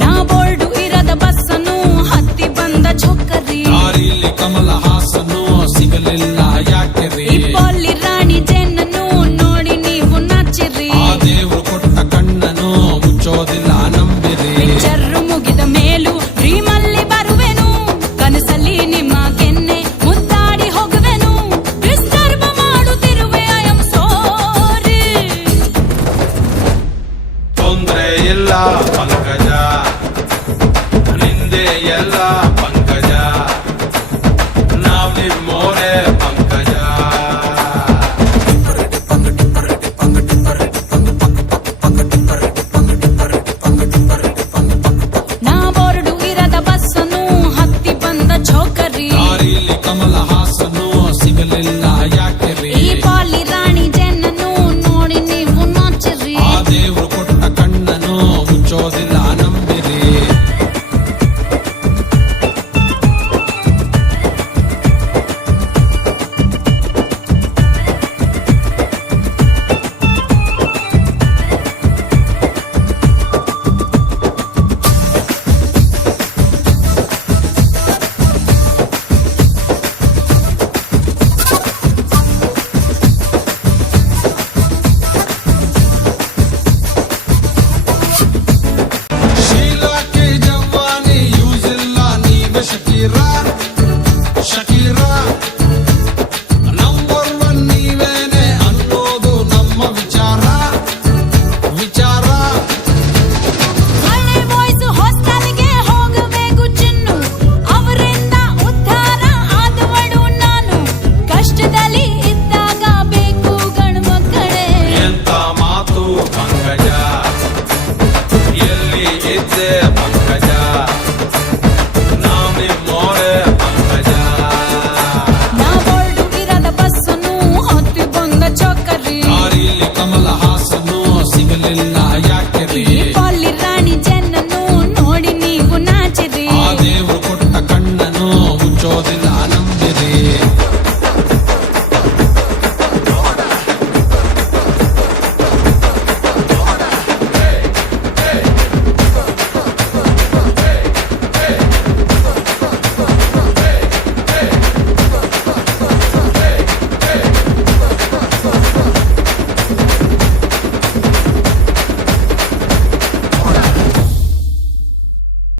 ನಾ ಬೋರ್ಡು ಇರದ ಬಸ್ಸನ್ನು ಹತ್ತಿ ಬಂದ ಚೊಕ್ಕರಿ, ದಾರಿಲಿ ಕಮಲ ಹಾಸನು ಸಿಗಲಿಲ್ಲ ಯಾಕೆರಿ, ಇಪ್ಪಲ್ಲಿ ರಾಣಿ ಜೇನನ್ನು ನೋಡಿ ನೀವು ನಾಚಿರಿ, ಆ ದೇವ್ರು ಕೊಟ್ಟ ಕಣ್ಣನು ಮುಚ್ಚೋದಿಲ್ಲ ನಂಬಿರಿ, ಪಿಕ್ಚರ್ ಮುಗಿದ ಮೇಲೂ ಡ್ರೀಮಲ್ಲಿ ಬರುವೆನು, ಕನಸಲ್ಲಿ ನಿಮ್ಮ ಕೆನ್ನೆ ಮುದ್ದಾಡಿ ಹೋಗುವೆನು, ಡಿಸ್ಟರ್ಬ್ ಮಾಡುತ್ತಿರುವೆ ಐ ಆಮ್ ಸಾರಿ. ತೊಂದ್ರೆ ಇಲ್ಲ ಪಂಕಜ, ನಿಂದೆ ಎಲ್ಲ